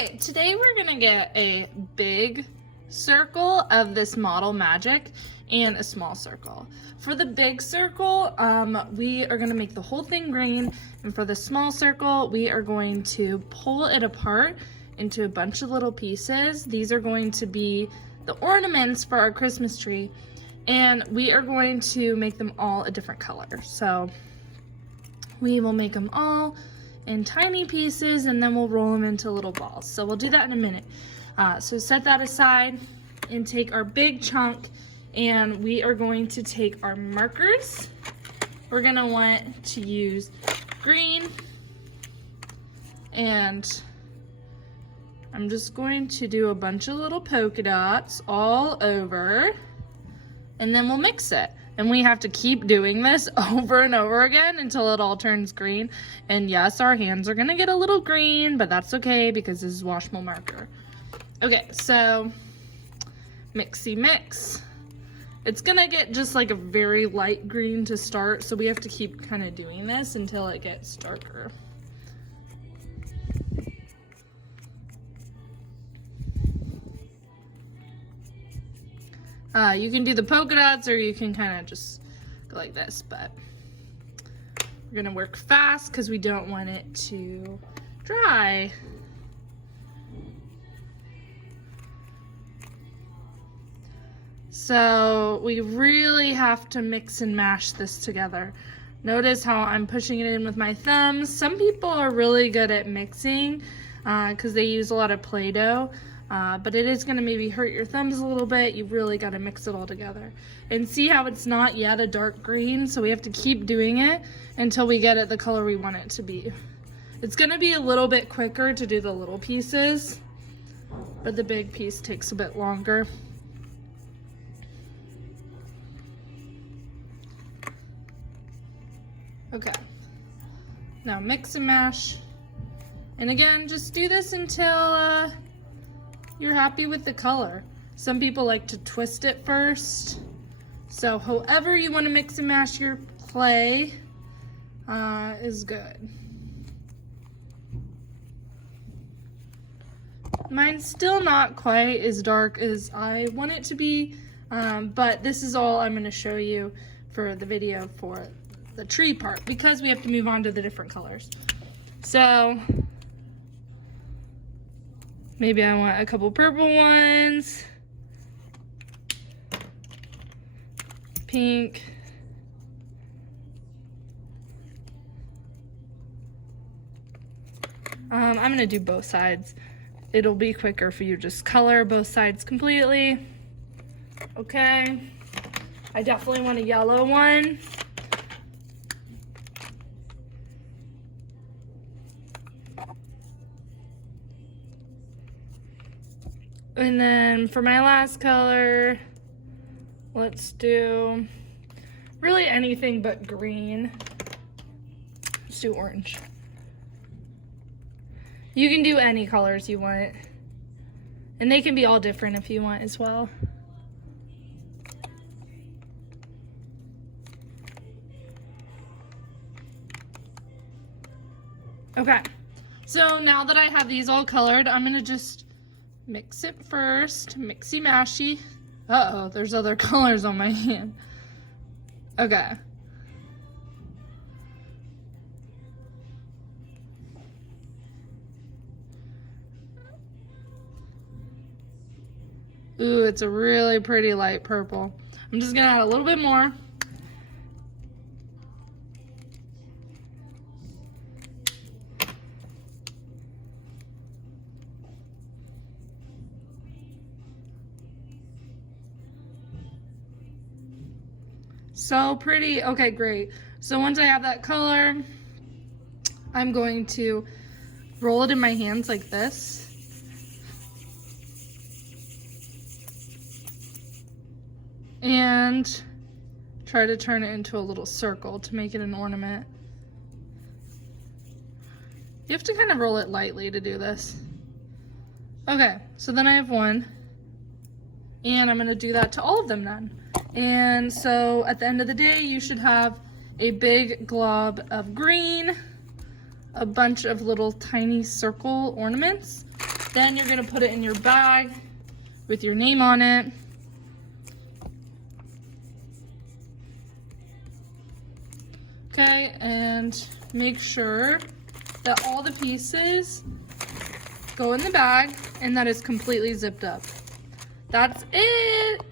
Okay, today we're gonna get a big circle of this model magic and a small circle. For the big circle, we are gonna make the whole thing green, and for the small circle, we are going to pull it apart into a bunch of little pieces. These are going to be the ornaments for our Christmas tree, and we are going to make them all a different color. So we will make them all in tiny pieces, and then we'll roll them into little balls. So we'll do that in a minute. So set that aside and take our big chunk, and we are going to take our markers. We're gonna want to use green, and I'm just going to do a bunch of little polka dots all over, and then we'll mix it. And we have to keep doing this over and over again until it all turns green. And yes, our hands are gonna get a little green, but that's okay because this is washable marker. Okay, so mixy mix. It's gonna get just like a very light green to start, so we have to keep kind of doing this until it gets darker. You can do the polka dots, or you can kind of just go like this, but we're gonna work fast because we don't want it to dry. So we really have to mix and mash this together. Notice how I'm pushing it in with my thumbs. Some people are really good at mixing because they use a lot of Play-Doh. But it is gonna maybe hurt your thumbs a little bit. You really gotta mix it all together. And see how it's not yet a dark green, so we have to keep doing it until we get it the color we want it to be. It's gonna be a little bit quicker to do the little pieces, but the big piece takes a bit longer. Okay, now mix and mash. And again, just do this until you're happy with the color. Some people like to twist it first. So however you want to mix and mash your clay is good. Mine's still not quite as dark as I want it to be, but this is all I'm going to show you for the video for the tree part because we have to move on to the different colors. So maybe I want a couple purple ones, pink, I'm gonna do both sides. It'll be quicker if you just color both sides completely. Okay, I definitely want a yellow one. And then for my last color, let's do really anything but green. Let's do orange. You can do any colors you want. And they can be all different if you want as well. Okay, so now that I have these all colored, I'm gonna just mix it first, mixy mashy. Uh-oh, there's other colors on my hand. Okay. Ooh, it's a really pretty light purple. I'm just gonna add a little bit more. So pretty. Okay, great. So once I have that color, I'm going to roll it in my hands like this. And try to turn it into a little circle to make it an ornament. You have to kind of roll it lightly to do this. Okay, so then I have one. And I'm gonna do that to all of them then. And so at the end of the day, you should have a big glob of green, a bunch of little tiny circle ornaments, Then you're gonna put it in your bag with your name on it. Okay, and make sure that all the pieces go in the bag and that it's completely zipped up. That's it.